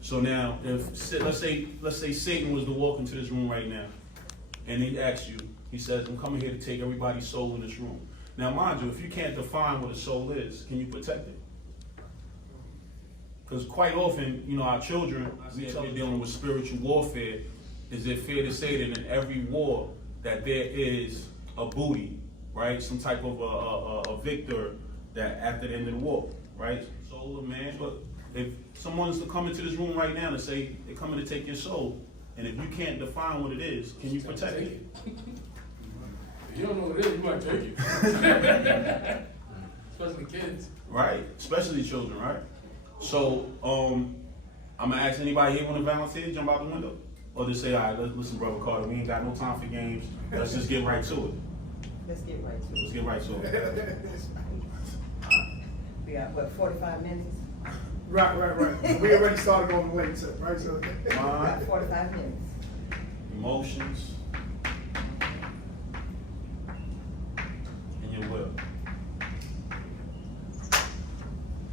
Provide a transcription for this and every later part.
So now, if let's say Satan was to walk into this room right now, and he asks you, he says, "I'm coming here to take everybody's soul in this room." Now, mind you, if you can't define what a soul is, can you protect it? Because quite often, our children, we tell them dealing with spiritual warfare. Is it fair to say that in every war that there is a booty, right? Some type of a victor that after the end of the war, right? Soul of man. But if someone's to come into this room right now and say they're coming to take your soul, and if you can't define what it is, can you protect it? If you don't know what it is, you might take it. Especially kids. Right, especially children, right? So, I'm gonna ask anybody here want to volunteer, jump out the window? Or just say, all right, listen, Brother Carter, we ain't got no time for games. Let's just get right to it. Let's get right to it. Let's get right to it. We got, what, 45 minutes? Right. We already started on the way to, right? So, We got 45 minutes. Emotions and your will.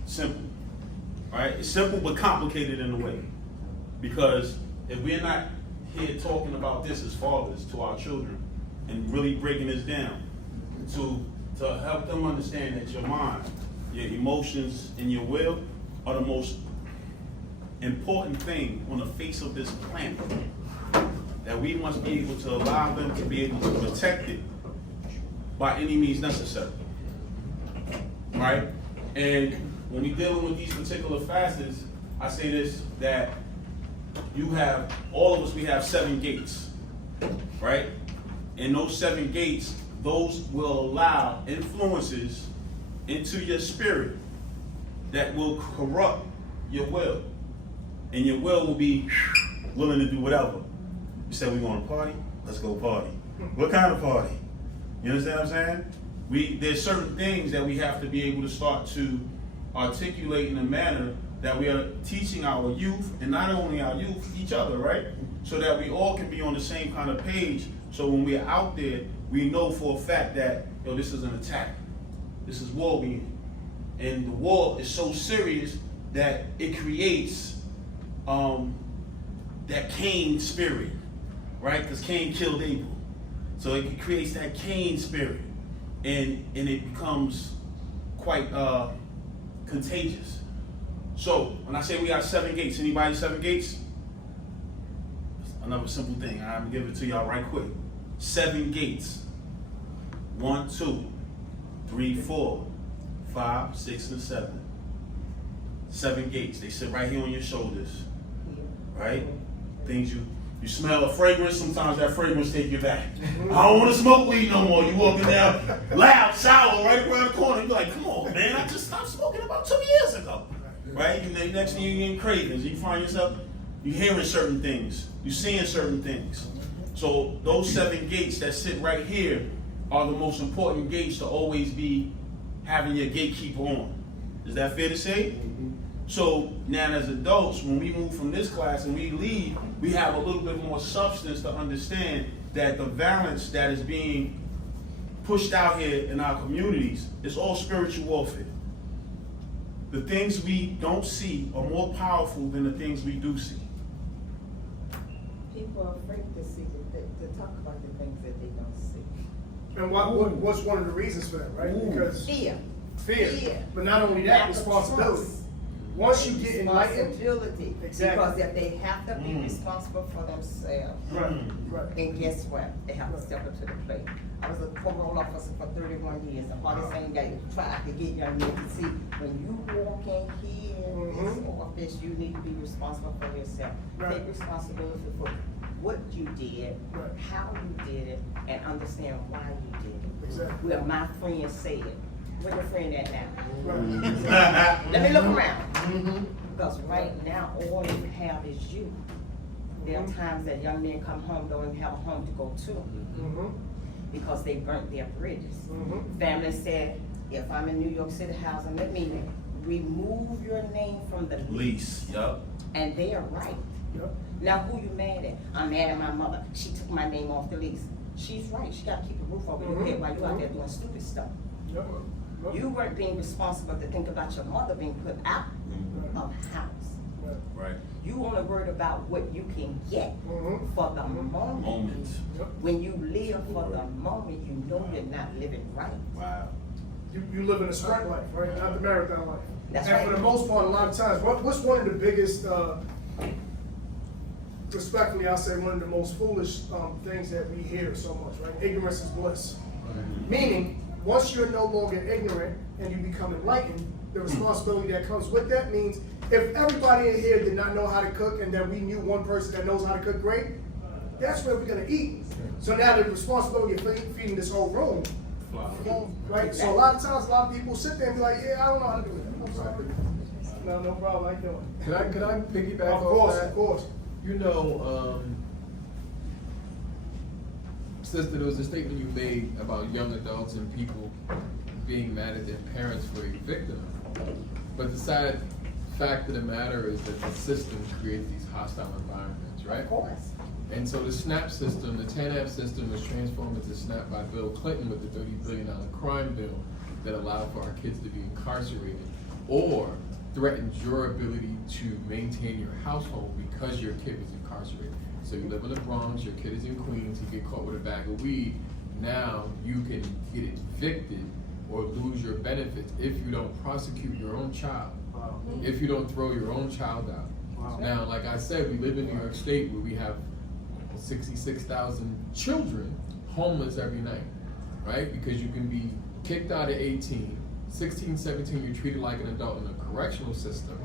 Simple, right? It's simple but complicated in a way. Because if we're not here talking about this as fathers to our children and really breaking this down to help them understand that your mind, your emotions, and your will are the most important thing on the face of this planet. That we must be able to allow them to be able to protect it by any means necessary. Right? And when we're dealing with these particular facets, I say this, that all of us, we have 7 gates, right? And those 7 gates, those will allow influences into your spirit that will corrupt your will. And your will be willing to do whatever. You say, we're going to party? Let's go party. What kind of party? You understand what I'm saying? There's certain things that we have to be able to start to articulate in a manner that we are teaching our youth, and not only our youth, each other, right? So that we all can be on the same kind of page. So when we're out there, we know for a fact that, this is an attack. This is war being. And the war is so serious that it creates that Cain spirit, right? Because Cain killed Abel. So it creates that Cain spirit. And it becomes quite contagious. So when I say we got 7 gates, anybody 7 gates? Another simple thing. I'm gonna give it to y'all right quick. 7 gates. 1, 2, 3, 4, 5, 6, and 7. 7 gates. They sit right here on your shoulders. Right? Things you smell a fragrance, sometimes that fragrance take you back. I don't want to smoke weed no more. You walking down loud, shower right around the corner. You're like, come on, man, I just stopped smoking about 2 years ago. Right? Next thing you're getting cravings. You find yourself, you're hearing certain things. You're seeing certain things. So those 7 gates that sit right here are the most important gates to always be having your gatekeeper on. Is that fair to say? Mm-hmm. So now as adults, when we move from this class and we leave, we have a little bit more substance to understand that the violence that is being pushed out here in our communities is all spiritual warfare. The things we don't see are more powerful than the things we do see. people are afraid to see, to talk about the things that they don't see. And what's one of the reasons for that, right? Because Fear. fear. But not only that, Lack of responsibility. trust. Once you get enlightened, Responsibility. Exactly. Because if they have to be responsible for themselves, right. and guess what? They have to step up to the plate. I was a parole officer for 31 years. The hardest thing that tried to get young men to see, when you walk in here, this office, you need to be responsible for yourself. Right. Take responsibility for what you did, Right. how you did it, and understand why you did it. Exactly. Well, my friend said, where your friend at now? Right. Let me look around. Because right now, all you have is you. There are times that young men come home, don't even have a home to go to, because they burnt their bridges. Families said, if I'm in New York City housing, let me remove your name from the lease. Lease, yup. And they are right. Yep. Now, who you mad at? I'm mad at my mother. She took my name off the lease. She's right. She gotta keep a roof over your head while you out there doing stupid stuff. Yep. You weren't being responsible to think about your mother being put out of house. Right. You only worried about what you can get for the moment. Moment. When you live for the moment, you know you're not living right. Wow. You live in a sprint life, right? Not the marathon life. That's and right. for the most part, a lot of times, what's one of the biggest, respectfully, I'll say one of the most foolish things that we hear so much, right? Ignorance is bliss. Meaning, once you're no longer ignorant and you become enlightened, the responsibility that comes with that means if everybody in here did not know how to cook and then we knew one person that knows how to cook great, that's where we're gonna eat. So now the responsibility of feeding this whole room, right? So a lot of times, a lot of people sit there and be like, yeah, I don't know how to do it. I'm sorry. No problem, I do it. Could I piggyback Of off course, that? of course. You know, sister, there was a statement you made about young adults and people being mad at their parents for evicting them. But the sad fact of the matter is that the system creates these hostile environments, right? Of course. And so the SNAP system, the TANF system, was transformed into SNAP by Bill Clinton with the $30 billion crime bill that allowed for our kids to be incarcerated, or threatens your ability to maintain your household because your kid was incarcerated. So you live in the Bronx, your kid is in Queens, you get caught with a bag of weed, now you can get evicted or lose your benefits if you don't prosecute your own child, if you don't throw your own child out. Now, like I said, we live in New York State where we have 66,000 children homeless every night, right? Because you can be kicked out at 18, 16, 17, you're treated like an adult in the correctional system,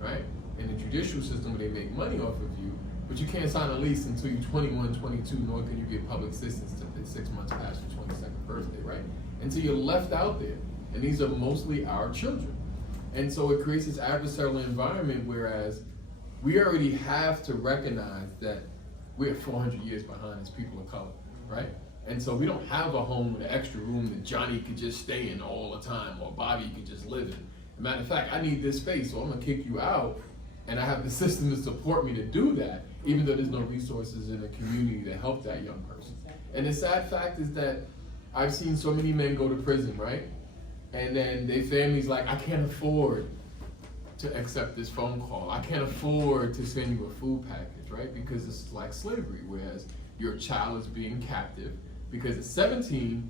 right? In the judicial system where they make money off of you, but you can't sign a lease until you're 21, 22, nor can you get public assistance until 6 months past your 22nd birthday, right? Until you're left out there. And these are mostly our children. And so it creates this adversarial environment, whereas we already have to recognize that we're 400 years behind as people of color, right? And so we don't have a home with an extra room that Johnny could just stay in all the time, or Bobby could just live in. As a matter of fact, I need this space, so I'm gonna kick you out, and I have the system to support me to do that, even though there's no resources in the community to help that young person. And the sad fact is that I've seen so many men go to prison, right? And then their family's like, I can't afford to accept this phone call. I can't afford to send you a food package, right? Because it's like slavery, whereas your child is being captive. Because at 17,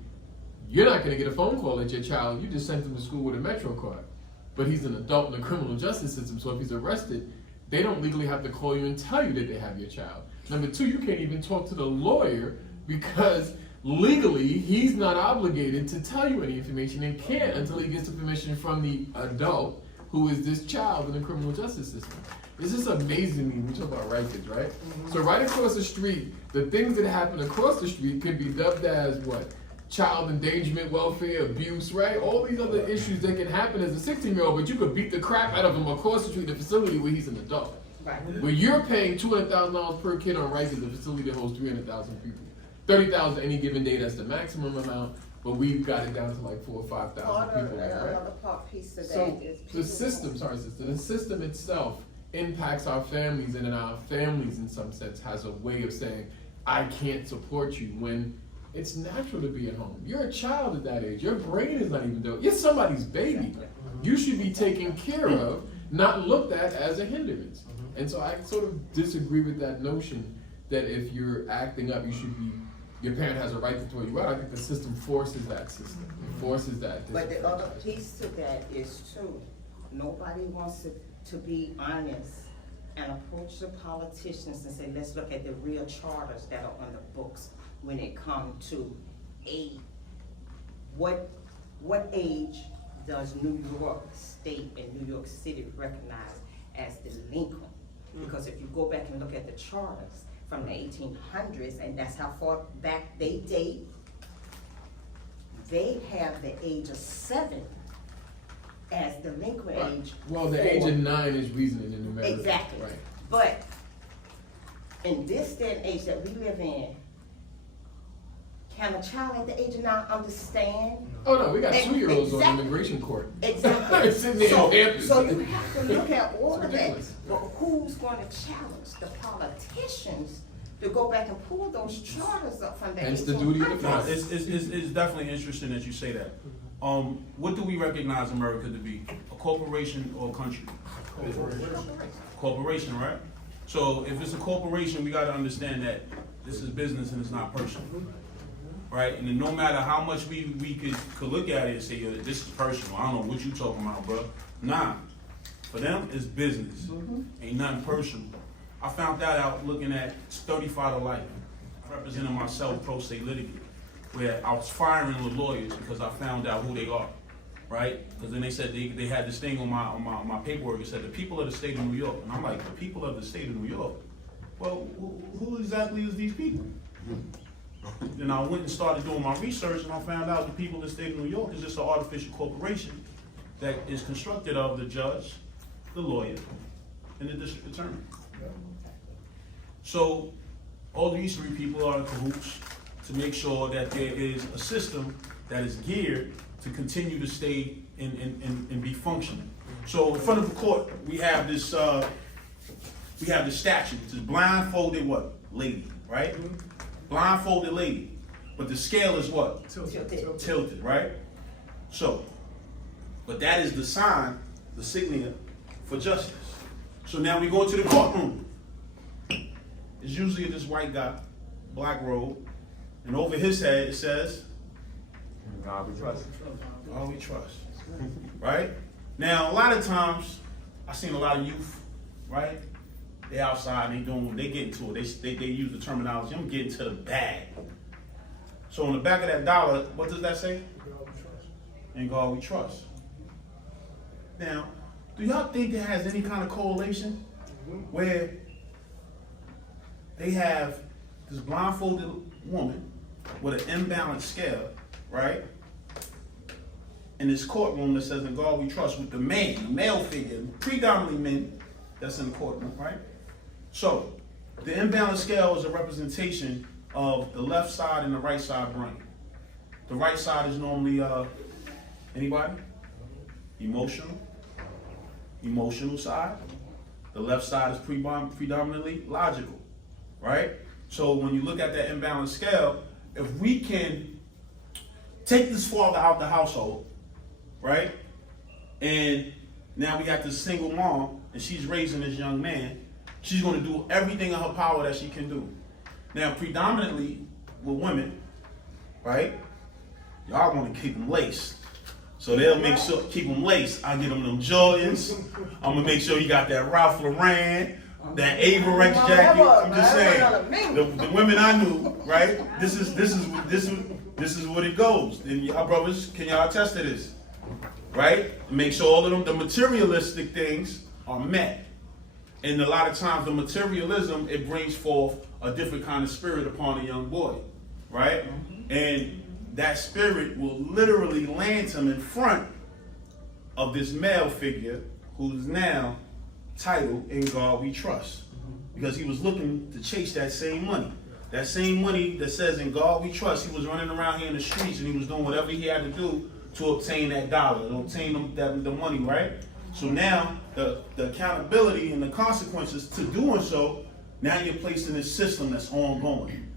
you're not gonna get a phone call at your child, you just sent him to school with a Metro card. But he's an adult in the criminal justice system, so if he's arrested, they don't legally have to call you and tell you that they have your child. Number two, you can't even talk to the lawyer because legally, he's not obligated to tell you any information and can't until he gets the permission from the adult who is this child in the criminal justice system. This is amazing to me. We talk about rights, right? So right across the street, the things that happen across the street could be dubbed as what? Child endangerment, welfare, abuse, right? All these other issues that can happen as a 16-year-old, but you could beat the crap out of him across the street in a facility where he's an adult. Right. Where you're paying $200,000 per kid on rights at the facility that holds 300,000 people. 30,000 any given day, that's the maximum amount, but we've got it down to like 4,000 or 5,000 people. Another part piece of So that is the system, sorry sister, the system itself impacts our families, and then our families in some sense has a way of saying, I can't support you, when it's natural to be at home. You're a child at that age. Your brain is not even doing. You're somebody's baby. You should be taken care of, not looked at as a hindrance. And so I sort of disagree with that notion that if you're acting up, your parent has a right to throw you out. I think the system forces that system. It forces that. But the other piece to that is too, nobody wants to be honest and approach the politicians and say, let's look at the real charters that are on the books when it comes to age. What age does New York State and New York City recognize as delinquent? Because if you go back and look at the charters from the 1800s, and that's how far back they date, they have the age of 7 as delinquent age. Well, the age of 9 is reasoning in America. Exactly. Right. But in this day and age that we live in, can a child at the age of 9 understand? Oh no, we got 2-year-olds on Exactly. immigration court. Exactly. Sitting there on campus. So you have to look at all It's of that. ridiculous. But who's going to challenge the politicians to go back and pull those charters up from the 1800s? Hence the duty of the No, press. it's definitely interesting that you say that. What do we recognize America to be? A corporation or a country? Corporation, right? So if it's a corporation, we gotta understand that this is business and it's not personal. Right? And then no matter how much we could look at it and say, yo, this is personal. I don't know what you talking about, bro. Nah. For them, it's business. Ain't nothing personal. I found that out looking at 35 to life. Representing myself pro se litigant, where I was firing the lawyers because I found out who they are, right? Because then they said they had this thing on my paperwork. It said the people of the state of New York, and I'm like, the people of the state of New York. Well, who exactly is these people? Then I went and started doing my research, and I found out the people of the state of New York is just an artificial corporation that is constructed of the judge, the lawyer, and the district attorney. So all these 3 people are in cahoots to make sure that there is a system that is geared to continue to stay and be functioning. So in front of the court, we have this statute. It's blindfolded what? Lady, right? Blindfolded lady. But the scale is what? Tilted, right? So, but that is the sign, the signia for justice. So now we go into the courtroom. It's usually this white guy, black robe, and over his head it says, God we trust. God we trust. Right? Now, a lot of times, I've seen a lot of youth, right? They outside, they get into it. They use the terminology, I'm getting to the bag. So on the back of that dollar, what does that say? In God we trust. Now, do y'all think it has any kind of correlation where they have this blindfolded woman with an imbalanced scale, right? In this courtroom that says in God we trust, with the male figure, predominantly men that's in the courtroom, right? So the imbalanced scale is a representation of the left side and the right side brain. The right side is normally anybody? Emotional side. The left side is predominantly logical, right? So when you look at that imbalanced scale, if we can take this father out the household, right? And now we got this single mom, and she's raising this young man. She's going to do everything in her power that she can do. Now, predominantly with women, right? Y'all want to keep them laced. So they'll make sure, keep them laced. I get them Jordans. I'm going to make sure you got that Ralph Lauren, that Averex jacket. I'm just saying, the women I knew, right? This is what it goes. And y'all brothers, can y'all attest to this? Right? Make sure all of them, the materialistic things are met. And a lot of times the materialism, it brings forth a different kind of spirit upon a young boy, right? And that spirit will literally land him in front of this male figure who's now titled In God We Trust. Because he was looking to chase that same money. That same money that says In God We Trust, he was running around here in the streets and he was doing whatever he had to do to obtain that dollar, to obtain the money, right? So now the accountability and the consequences to doing so, now you're placed in this system that's ongoing.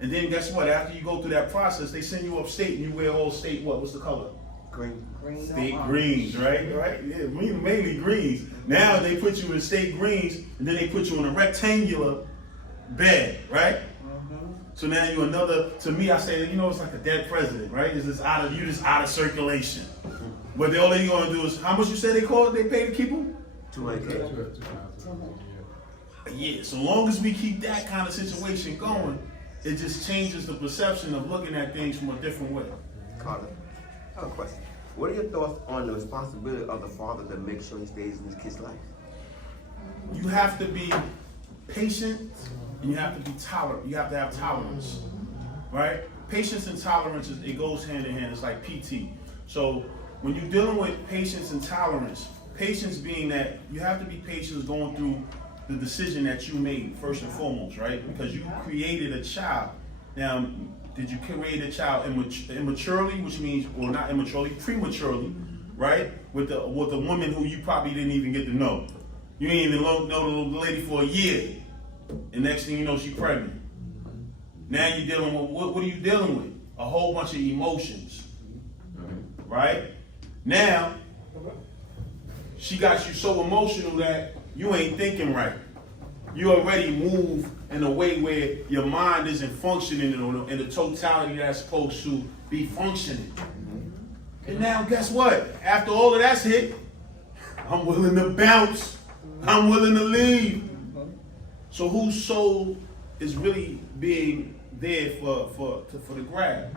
And then guess what? After you go through that process, they send you upstate and you wear all state what? What's the color? Green. State greens, right? Yeah, mainly greens. Now they put you in state greens and then they put you in a rectangular bad, right? So now you another, to me I say, you know, it's like a dead president, right? It's just you just out of circulation. But all they gonna do is, how much you say they pay to keep them? 200K. Yeah, so long as we keep that kind of situation going, it just changes the perception of looking at things from a different way. Carter, I have a question. What are your thoughts on the responsibility of the father to make sure he stays in his kid's life? You have to be patient and you have to be tolerant. You have to have tolerance, right? Patience and tolerance, it goes hand in hand. It's like PT. So when you're dealing with patience and tolerance, patience being that you have to be patient going through the decision that you made first and foremost, right? Because you created a child. Now, did you create a child immaturely, which means, or not immaturely, prematurely, right? With a woman who you probably didn't even get to know. You ain't even know the lady for a year, and next thing you know, she's pregnant. Now you're dealing with, what are you dealing with? A whole bunch of emotions, right? Now, she got you so emotional that you ain't thinking right. You already move in a way where your mind isn't functioning in the totality that's supposed to be functioning. And now guess what? After all of that's hit, I'm willing to bounce. I'm willing to leave. So whose soul is really being there for the grab?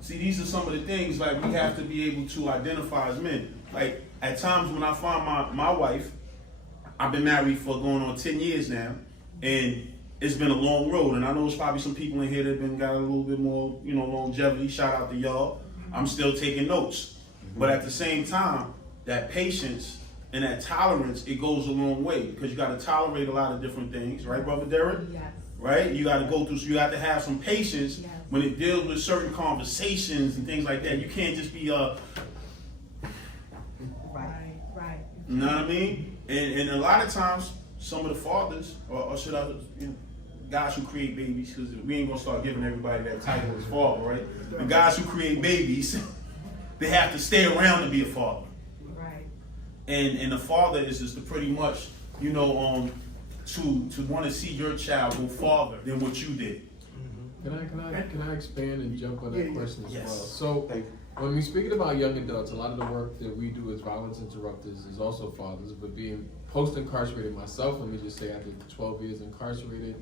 See, these are some of the things like we have to be able to identify as men. Like at times when I find my wife, I've been married for going on 10 years now, and it's been a long road. And I know there's probably some people in here that have got a little bit more, longevity. Shout out to y'all. I'm still taking notes. But at the same time, that patience and that tolerance, it goes a long way because you got to tolerate a lot of different things, right, Brother Derek? Yes. Right? You got to go through, so you have to have some patience Yes. when it deals with certain conversations and things like that. You can't just be, Right. you know what I mean? And a lot of times, some of the fathers, or should I, guys who create babies, because we ain't gonna start giving everybody that title as father, right? The guys who create babies, they have to stay around to be a father. Right. And the father is just to pretty much, to want to see your child go farther than what you did. Can I expand and jump on that question as Yes. well? So when we're speaking about young adults, a lot of the work that we do as violence interrupters is also fathers, but being post-incarcerated myself, let me just say after 12 years incarcerated,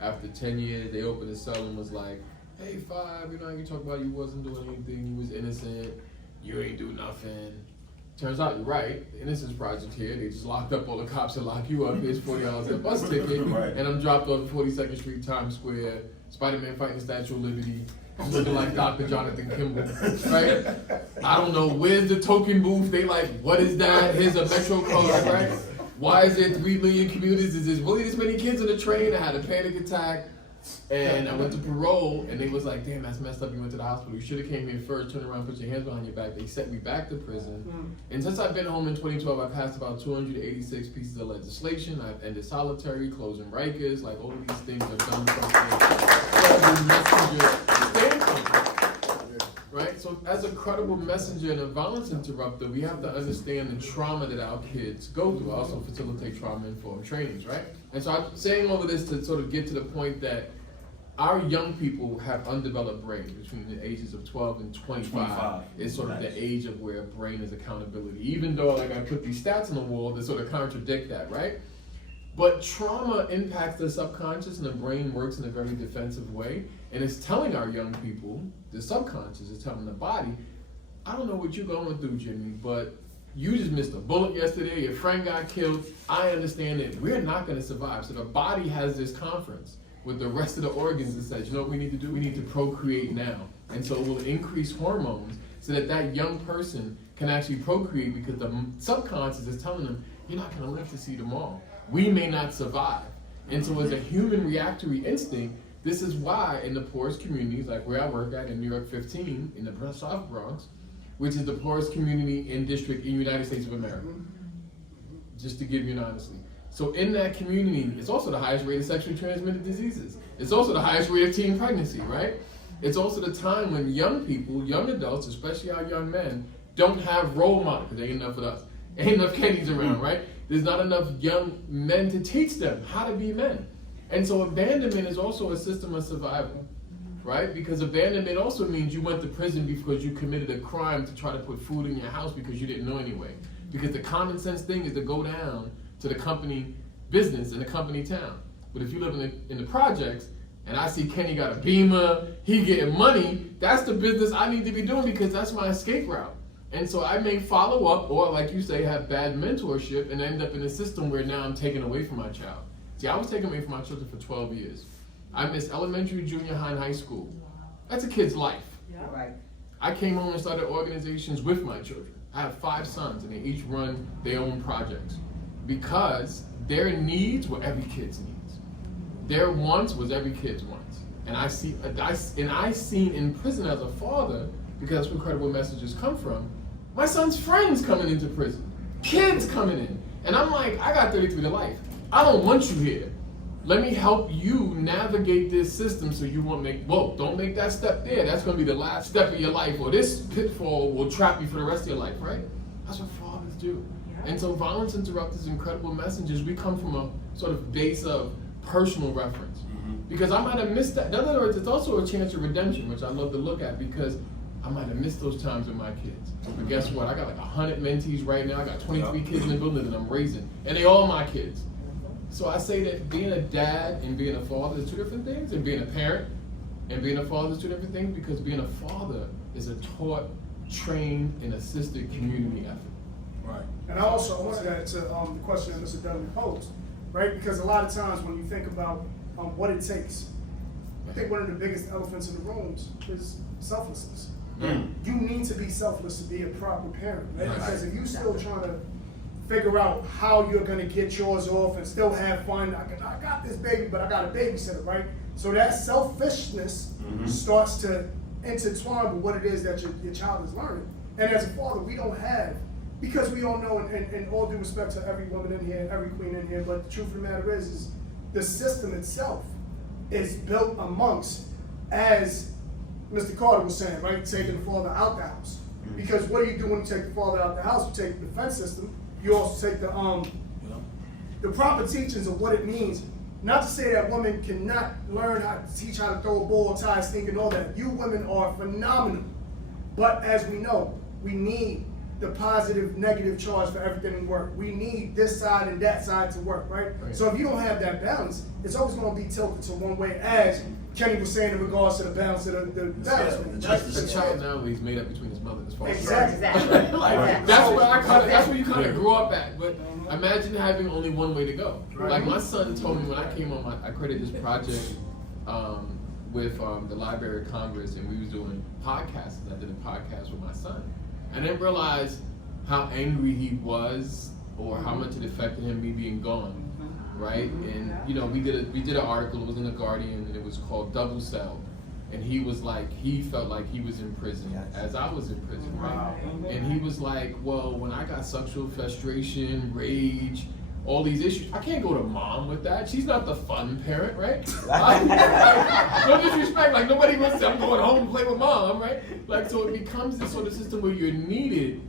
after 10 years, they opened a cell and was like, hey, Five, you talk about you wasn't doing anything, you was innocent, you ain't do nothing. Turns out you're right, the Innocence Project here, they just locked up all the cops and lock you up, here's $40 a bus ticket, Right. and I'm dropped off at 42nd Street, Times Square, Spider-Man fighting the Statue of Liberty, I'm looking like Dr. Jonathan Kimball, right? I don't know, where's the token booth? They like, what is that? Here's a Metro card, right? Why is there 3 million commuters? Is there really this many kids on the train? I had a panic attack, and I went to parole, and they was like, damn, that's messed up, you went to the hospital. You should have came here first, turn around, put your hands behind your back. They sent me back to prison. And since I've been home in 2012, I passed about 286 pieces of legislation. I've ended solitary, closing Rikers, like all of these things I've done right? So as a credible messenger and a violence interrupter, we have to understand the trauma that our kids go through. I also facilitate trauma-informed trainings, right? And so I'm saying all of this to sort of get to the point that our young people have undeveloped brains between the ages of 12 and 25. Is sort of the age of where brain is accountability. Even though like I put these stats on the wall that sort of contradict that, right? But trauma impacts the subconscious and the brain works in a very defensive way. And it's telling our young people, the subconscious is telling the body, I don't know what you're going through, Jimmy, but you just missed a bullet yesterday, your friend got killed. I understand that we're not gonna survive. So the body has this conference with the rest of the organs that says, you know what we need to do? We need to procreate now. And so it will increase hormones so that that young person can actually procreate because the subconscious is telling them, you're not gonna live to see tomorrow. We may not survive. And so as a human reactory instinct, this is why in the poorest communities, like where I work at in New York 15, in the South Bronx, which is the poorest community in the United States of America, just to give you an honesty. So in that community, it's also the highest rate of sexually transmitted diseases. It's also the highest rate of teen pregnancy, right? It's also the time when young people, young adults, especially our young men, don't have role models, because there ain't enough of us. Ain't enough Kennedys around, right? There's not enough young men to teach them how to be men. And so abandonment is also a system of survival, right? Because abandonment also means you went to prison because you committed a crime to try to put food in your house because you didn't know anyway. Because the common sense thing is to go down to the company business in the company town. But if you live in the projects, and I see Kenny got a Beamer, he getting money, that's the business I need to be doing because that's my escape route. And so I may follow up, or like you say, have bad mentorship and end up in a system where now I'm taken away from my child. See, I was taken away from my children for 12 years. I missed elementary, junior high, and high school. That's a kid's life. Right. I came home and started organizations with my children. I have 5 sons, and they each run their own projects because their needs were every kid's needs. Their wants was every kid's wants. And I seen in prison as a father, because that's where Credible Messages come from, my son's friends coming into prison, kids coming in. And I'm like, I got 33 to life. I don't want you here. Let me help you navigate this system so you won't don't make that step there. That's gonna be the last step of your life, or this pitfall will trap you for the rest of your life, right? That's what fathers do. Yeah. And so Violence Interrupters and Credible Messages, we come from a sort of base of personal reference. Because I might have missed that. In other words, it's also a chance of redemption, which I love to look at because I might have missed those times with my kids. But guess what? I got like 100 mentees right now. I got 23 kids in the building that I'm raising. And they all my kids. So I say that being a dad and being a father is 2 different things, and being a parent and being a father is 2 different things, because being a father is a taught, trained, and assisted community effort. Right. And I also want to add to the question that Mr. Dudley posed, right? Because a lot of times when you think about what it takes, I think one of the biggest elephants in the rooms is selflessness. You need to be selfless to be a proper parent, right? Because if you're still trying to figure out how you're going to get yours off and still have fun, I got this baby, but I got a babysitter, right? So that selfishness starts to intertwine with what it is that your child is learning. And as a father, we don't have, because we don't know, and all due respect to every woman in here, every queen in here, but the truth of the matter is the system itself is built amongst, as Mr. Carter was saying, right, taking the father out the house. Because what do you do when you take the father out the house? You take the defense system. You also take the proper teachings of what it means. Not to say that women cannot learn how to teach how to throw a ball, tie a string, and all that. You women are phenomenal. But as we know, we need the positive, negative charge for everything to work. We need this side and that side to work, right? So if you don't have that balance, it's always going to be tilted to one way, as Kenny was saying in regards to the balance of the balance. The child now is made up between his mother and his father. Exactly. That's where you kind of grew up at. But imagine having only one way to go. Right. Like my son told me when I came on, I created this project with the Library of Congress, and we was doing podcasts. I did a podcast with my son. I didn't realize how angry he was, or how much it affected him, me being gone. Right? And we did an article, it was in the Guardian, and it was called Double Cell. And he was like, he felt like he was in prison as I was in prison, right? And he was like, well, when I got sexual frustration, rage, all these issues, I can't go to mom with that. She's not the fun parent, right? No disrespect, like nobody wants to, I'm going home and play with mom, right? Like, so it becomes this sort of system where you're needed,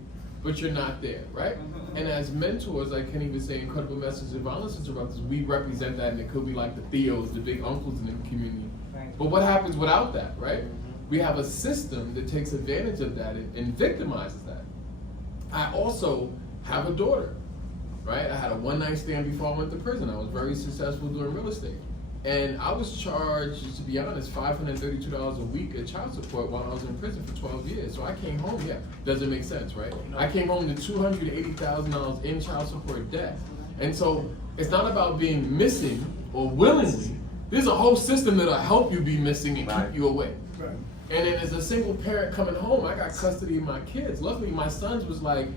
but you're not there, right? And as mentors, like Kenny was saying, Credible Messages and Violence Interrupters, we represent that, and it could be like the Theos, the big uncles in the community. Right. But what happens without that, right? We have a system that takes advantage of that and victimizes that. I also have a daughter, right? I had a one-night stand before I went to prison. I was very successful doing real estate. And I was charged, to be honest, $532 a week of child support while I was in prison for 12 years. So I came home, doesn't make sense, right? I came home to $280,000 in child support debt. And so it's not about being missing or willingly. There's a whole system that'll help you be missing and keep you away. Right. And then as a single parent coming home, I got custody of my kids. Luckily, my sons was like,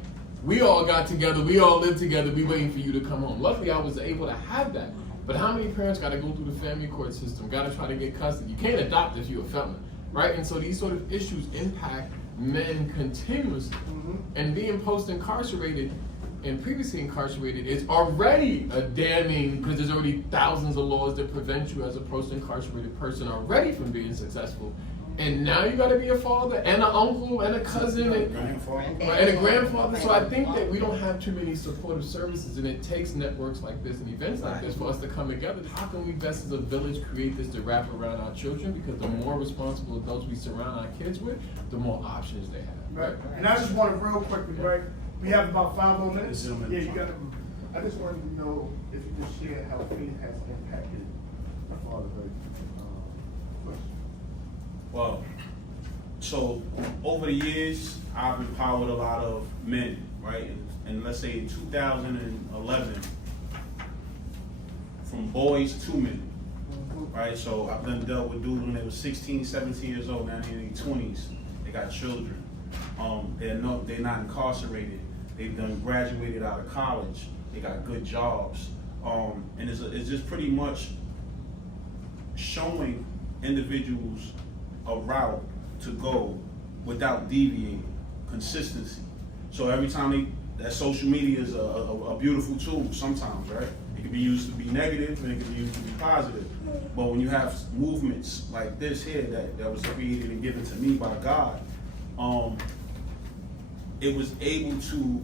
we all got together, we all lived together, we waiting for you to come home. Luckily, I was able to have that. But how many parents got to go through the family court system, got to try to get custody? You can't adopt if you're a felon, right? And so these sort of issues impact men continuously. And being post-incarcerated and previously incarcerated is already a damning, because there's already thousands of laws that prevent you as a post-incarcerated person already from being successful. And now you gotta be a father and an uncle and a cousin and a grandfather. So I think that we don't have too many supportive services, and it takes networks like this and events like this for us to come together. How can we best as a village create this to wrap around our children? Because the more responsible adults we surround our kids with, the more options they have. Right. And I just wanted real quickly, right? We have about 5 more minutes. Yeah, you got it. I just wanted to know if you could share how faith has impacted fatherhood. Well, so over the years, I've empowered a lot of men, right? And let's say in 2011, from boys to men, right? So I've done dealt with dudes when they were 16, 17 years old, now they're in their 20s. They got children. They're not incarcerated. They've done graduated out of college. They got good jobs. And it's just pretty much showing individuals a route to go without deviating, consistency. So every time that social media is a beautiful tool sometimes, right? It can be used to be negative and it can be used to be positive. But when you have movements like this here that was created and given to me by God, it was able to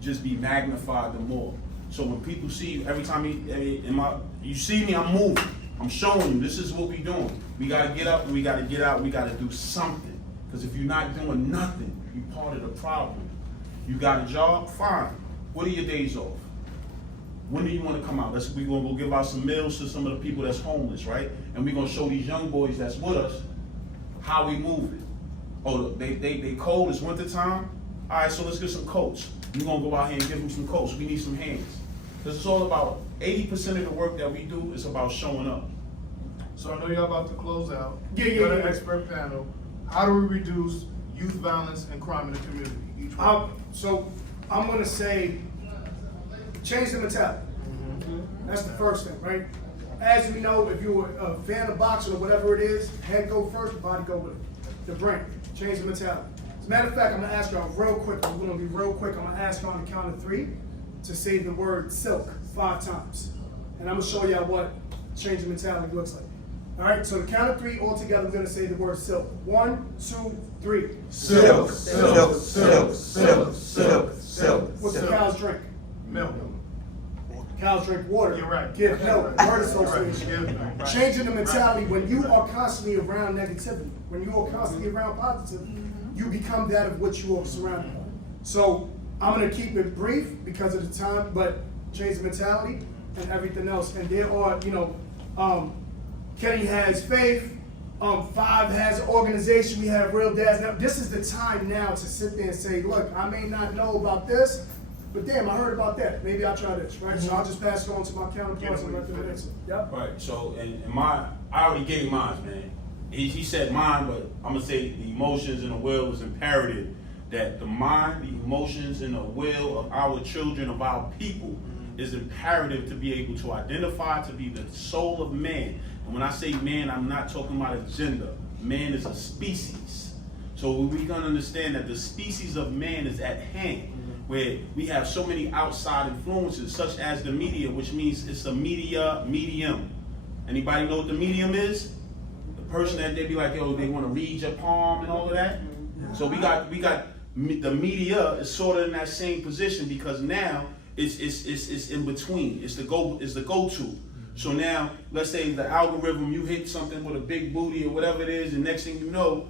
just be magnified the more. So when people see you, every time you see me, I'm moving. I'm showing you, this is what we're doing. We gotta get up and we gotta get out, we gotta do something. Because if you're not doing nothing, you're part of the problem. You got a job? Fine. What are your days off? When do you want to come out? We're gonna go give out some meals to some of the people that's homeless, right? And we're gonna show these young boys that's with us how we move it. Oh, they cold, it's winter time? All right, so let's get some coats. We're gonna go out here and give them some coats. We need some hands. This is all about 80% of the work that we do is about showing up. So I know y'all about to close out. Yeah. You're the expert panel. How do we reduce youth violence and crime in the community? Each one. So I'm gonna say, change the mentality. That's the first thing, right? As we know, if you're a fan of boxing or whatever it is, head go first, body go with it. The brain, change the mentality. As a matter of fact, I'm gonna ask y'all real quick. I'm gonna be real quick. I'm gonna ask y'all on the count of 3 to say the word silk 5 times. And I'm gonna show y'all what change the mentality looks like. All right, so the count of 3 all together, we're gonna say the word silk. 1, 2, 3. Silk, silk, silk, silk, silk, silk. What's the cows drink? Milk. Cows drink water. You're right. Give milk. Word You're association. right. Changing the mentality. When you are constantly around negativity, when you are constantly around positivity, you become that of what you are surrounded by. So I'm gonna keep it brief because of the time, but change the mentality and everything else. And there are, Kenny has faith. 5 has an organization. We have Real Dads. Now, this is the time now to sit there and say, look, I may not know about this, but damn, I heard about that. Maybe I'll try this, right? So I'll just pass it on to my counterparts and let them answer. Yep. Right, so, and I already gave mine, man. He said mine, but I'm gonna say the emotions and the will is imperative. That the mind, the emotions, and the will of our children, of our people, is imperative to be able to identify, to be the soul of man. And when I say man, I'm not talking about a gender. Man is a species. So we gonna understand that the species of man is at hand, where we have so many outside influences, such as the media, which means it's a medium. Anybody know what the medium is? The person that they be like, yo, they want to read your palm and all of that. So we got the media is sort of in that same position because now it's in between. It's the go-to. So now, let's say the algorithm, you hit something with a big booty or whatever it is, and next thing you know,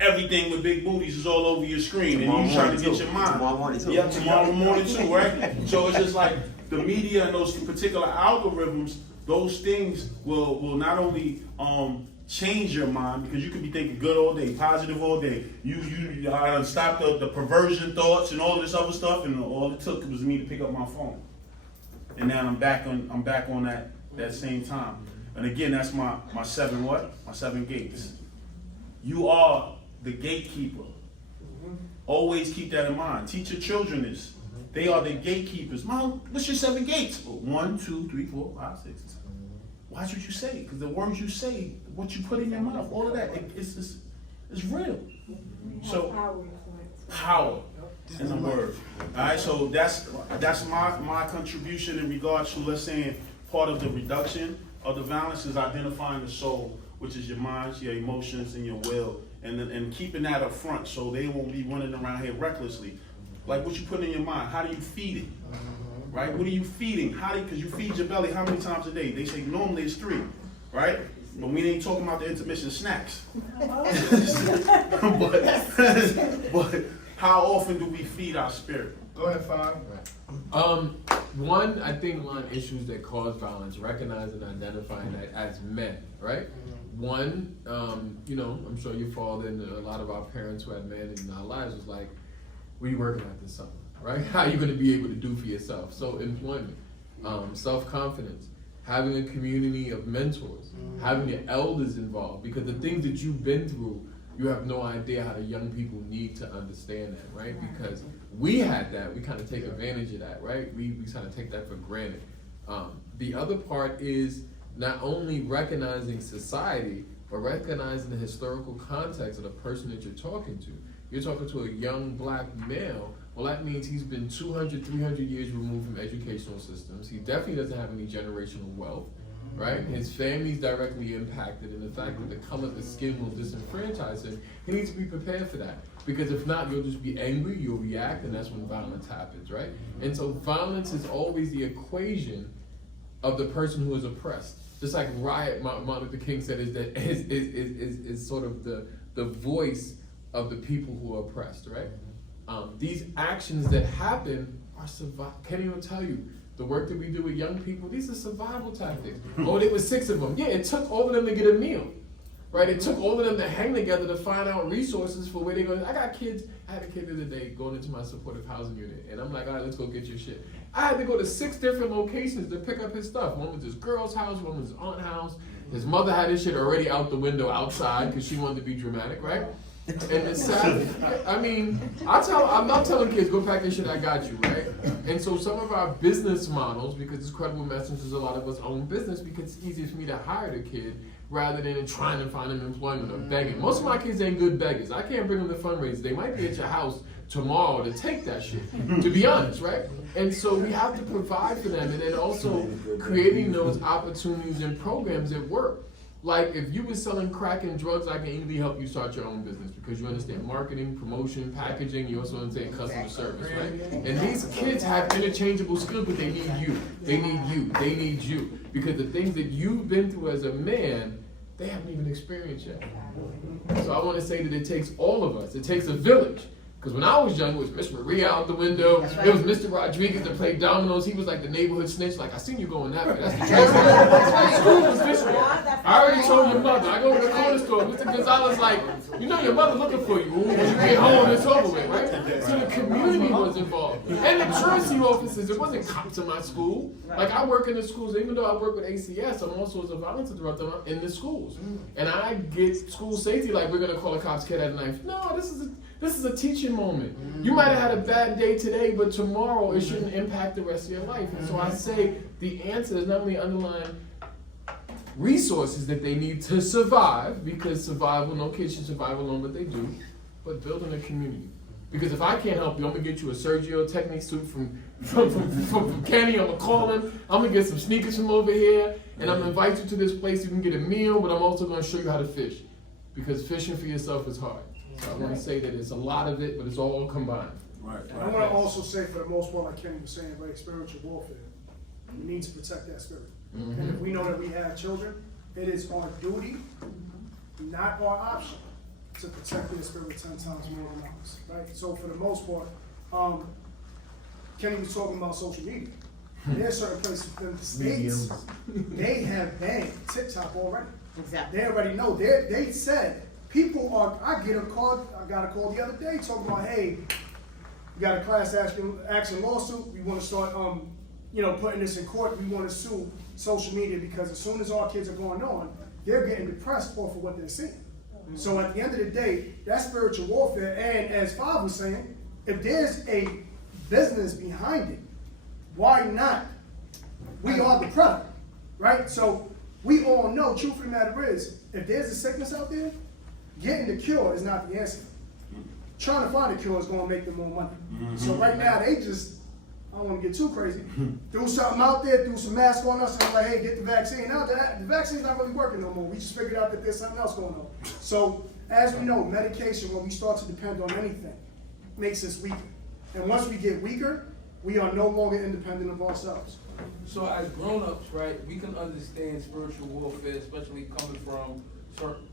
everything with big booties is all over your screen, and you trying to get your mind. Tomorrow morning too. Yeah, tomorrow morning too, right? So it's just like the media and those particular algorithms, those things will not only change your mind, because you can be thinking good all day, positive all day. You stop the perversion thoughts and all of this other stuff, and all it took was me to pick up my phone. And now I'm back on that same time. And again, that's my 7 what? My 7 gates. You are the gatekeeper. Always keep that in mind. Teach your children this. They are the gatekeepers. Mom, what's your 7 gates? 1, 2, 3, 4, 5, 6, 7. Watch what you say, because the words you say, what you put in your mouth, all of that, it's real. So power in the word. All right, so that's my contribution in regards to, let's say, part of the reduction of the violence is identifying the soul which is your mind, your emotions, and your will, and keeping that up front so they won't be running around here recklessly. Like what you put in your mind, how do you feed it? Right? What are you feeding? Because you feed your belly how many times a day? They say normally it's 3, right? But we ain't talking about the intermission snacks. but how often do we feed our spirit? Go ahead, 5. One, I think one issues that cause violence, recognizing and identifying that as men, right? One, you know, I'm sure you fall into a lot of our parents who had men in our lives was like, what are you working at this summer, right? How are you gonna be able to do for yourself? So employment, self-confidence, having a community of mentors, having your elders involved, because the things that you've been through, you have no idea how the young people need to understand that, right? Because we had that, we kind of take advantage of that, right? We kind of take that for granted. The other part is not only recognizing society, but recognizing the historical context of the person that you're talking to. You're talking to a young black male, well that means he's been 200, 300 years removed from educational systems. He definitely doesn't have any generational wealth, right? His family's directly impacted, and the fact that the color of his skin will disenfranchise him, he needs to be prepared for that. Because if not, you'll just be angry, you'll react, and that's when violence happens, right? And so violence is always the equation of the person who is oppressed. Just like riot, Martin Luther King said, is sort of the voice of the people who are oppressed, right? These actions that happen are survival. Can't even tell you. The work that we do with young people, these are survival tactics. Oh, there was 6 of them. Yeah, it took all of them to get a meal, right? It took all of them to hang together to find out resources for where they're going. I got kids. I had a kid the other day going into my supportive housing unit, and I'm like, all right, let's go get your shit. I had to go to 6 different locations to pick up his stuff. One was his girl's house, one was his aunt's house. His mother had his shit already out the window outside because she wanted to be dramatic, right? And the sad, I mean, I'm not telling kids, go pack your shit, I got you, right? And so some of our business models, because it's Credible Messengers, a lot of us own business, because it's easier for me to hire the kid rather than trying to find them employment or begging. Most of my kids ain't good beggars. I can't bring them to fundraisers. They might be at your house tomorrow to take that shit, to be honest, right? And so we have to provide for them, and then also creating those opportunities and programs that work. Like if you were selling crack and drugs, I can easily help you start your own business because you understand marketing, promotion, packaging, you also understand customer service, right? And these kids have interchangeable skills, but they need you. They need you. They need you. Because the things that you've been through as a man, they haven't even experienced yet. So I want to say that it takes all of us. It takes a village. Because when I was young, it was Miss Maria out the window. Right. It was Mr. Rodriguez that played dominoes. He was like the neighborhood snitch. Like, I seen you going that way. That's the truth. School was this way. I already told your mother. I go to the corner store. Mr. Gonzalez like, you know your mother looking for you. When you get home, it's over with, right? So the community was involved. And the truancy officers, it wasn't cops in my school. Like, I work in the schools. Even though I work with ACS, I'm also as a violence interrupter in the schools. And I get school safety like, we're going to call a cop's kid at a knife. No, this is a teaching moment. You might have had a bad day today, but tomorrow it shouldn't impact the rest of your life. And so I say the answer is not only underlying resources that they need to survive, because survival, no kid should survive alone, but they do, but building a community. Because if I can't help you, I'm gonna get you a Sergio Technic suit from Kenny. I'm gonna call him. I'm gonna get some sneakers from over here, and I'm gonna invite you to this place. You can get a meal, but I'm also gonna show you how to fish, because fishing for yourself is hard. So I want to say that it's a lot of it, but it's all combined. Right. I want to also say, for the most part, like Kenny was saying, like spiritual warfare, we need to protect that spirit. And if we know that we have children, it is our duty, not our option, to protect their spirit 10 times more than ours. Right? So for the most part, Kenny was talking about social media. There are certain places in the States, they have banned TikTok already. Exactly. They already know. They said, people are, I got a call the other day talking about, hey, we got a class action lawsuit. We want to start, putting this in court. We want to sue social media because as soon as our kids are going on, they're getting depressed off of what they're seeing. So at the end of the day, that's spiritual warfare. And as Bob was saying, if there's a business behind it, why not? We are the product, right? So we all know, truth of the matter is, if there's a sickness out there, getting the cure is not the answer. Trying to find a cure is going to make them more money. So right now, they just I don't wanna get too crazy, threw something out there, threw some masks on us, and was like, hey, get the vaccine. Now, the vaccine's not really working no more. We just figured out that there's something else going on. So, as we know, medication, when we start to depend on anything, makes us weaker. And once we get weaker, we are no longer independent of ourselves. So as grown-ups, right, we can understand spiritual warfare, especially coming from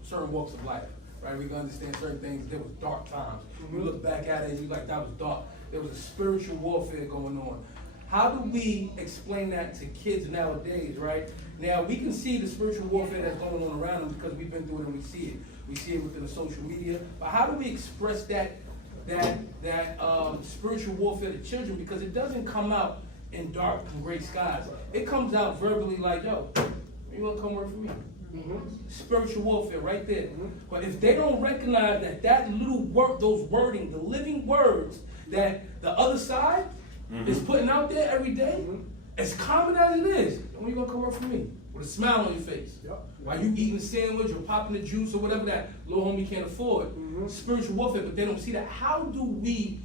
certain walks of life, right? We can understand certain things. There was dark times. You look back at it and you're like, that was dark. There was a spiritual warfare going on. How do we explain that to kids nowadays, right? Now, we can see the spiritual warfare that's going on around them because we've been through it and we see it. We see it within the social media. But how do we express that spiritual warfare to children? Because it doesn't come out in dark and gray skies. It comes out verbally like, yo, you want to come work for me? Spiritual warfare right there. But if they don't recognize that little word, those wording, the living words that the other side is putting out there every day, as common as it is, when you gonna come work for me? With a smile on your face. Yep. While you eating a sandwich or popping the juice or whatever that little homie can't afford. Spiritual warfare, but they don't see that. How do we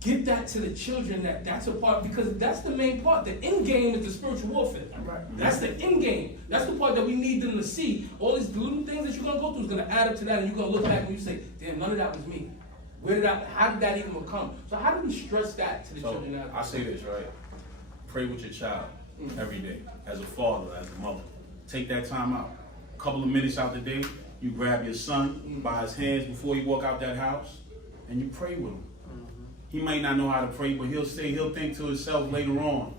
get that to the children that's a part, because that's the main part. The end game is the spiritual warfare. Right. That's the end game. That's the part that we need them to see. All these little things that you're gonna go through is gonna add up to that, and you're gonna look back and you say, damn, none of that was me. How did that even come? So how do we stress that to the children now? I say this, right? Pray with your child every day. As a father, as a mother. Take that time out. A couple of minutes out the day, you grab your son by his hands before you walk out that house, and you pray with him. He might not know how to pray, but he'll think to himself later on,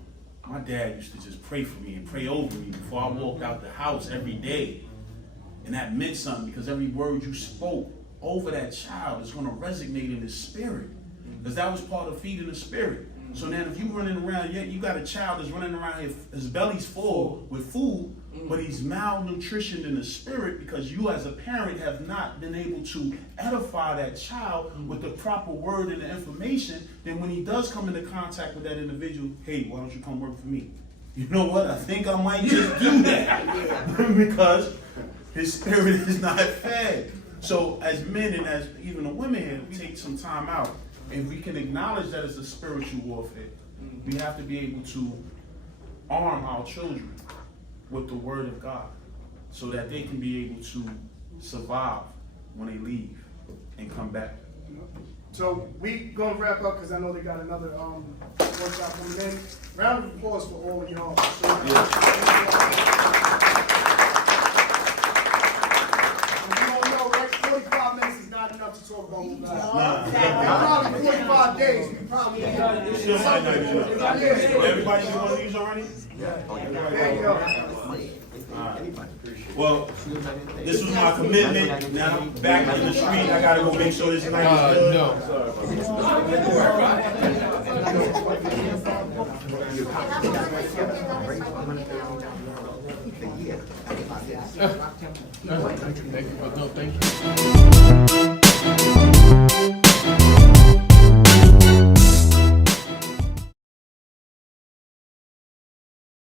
my dad used to just pray for me and pray over me before I walked out the house every day. And that meant something, because every word you spoke over that child is going to resonate in his spirit. Because that was part of feeding the spirit. So now if you running around, you got a child that's running around, his belly's full with food, but he's malnutritioned in the spirit because you as a parent have not been able to edify that child with the proper word and the information, then when he does come into contact with that individual, hey, why don't you come work for me? You know what? I think I might just do that because his spirit is not fed. So as men and as even the women here, we take some time out and we can acknowledge that it's a spiritual warfare. We have to be able to arm our children with the word of God so that they can be able to survive when they leave and come back. So we gonna wrap up because I know they got another workshop coming in. Round of applause for all of y'all. Enough to talk about probably 45 days. We probably Everybody do one of these already? There you go. Well, this was my commitment. Now I'm back in the street. I gotta go make sure this night is good. Thank you.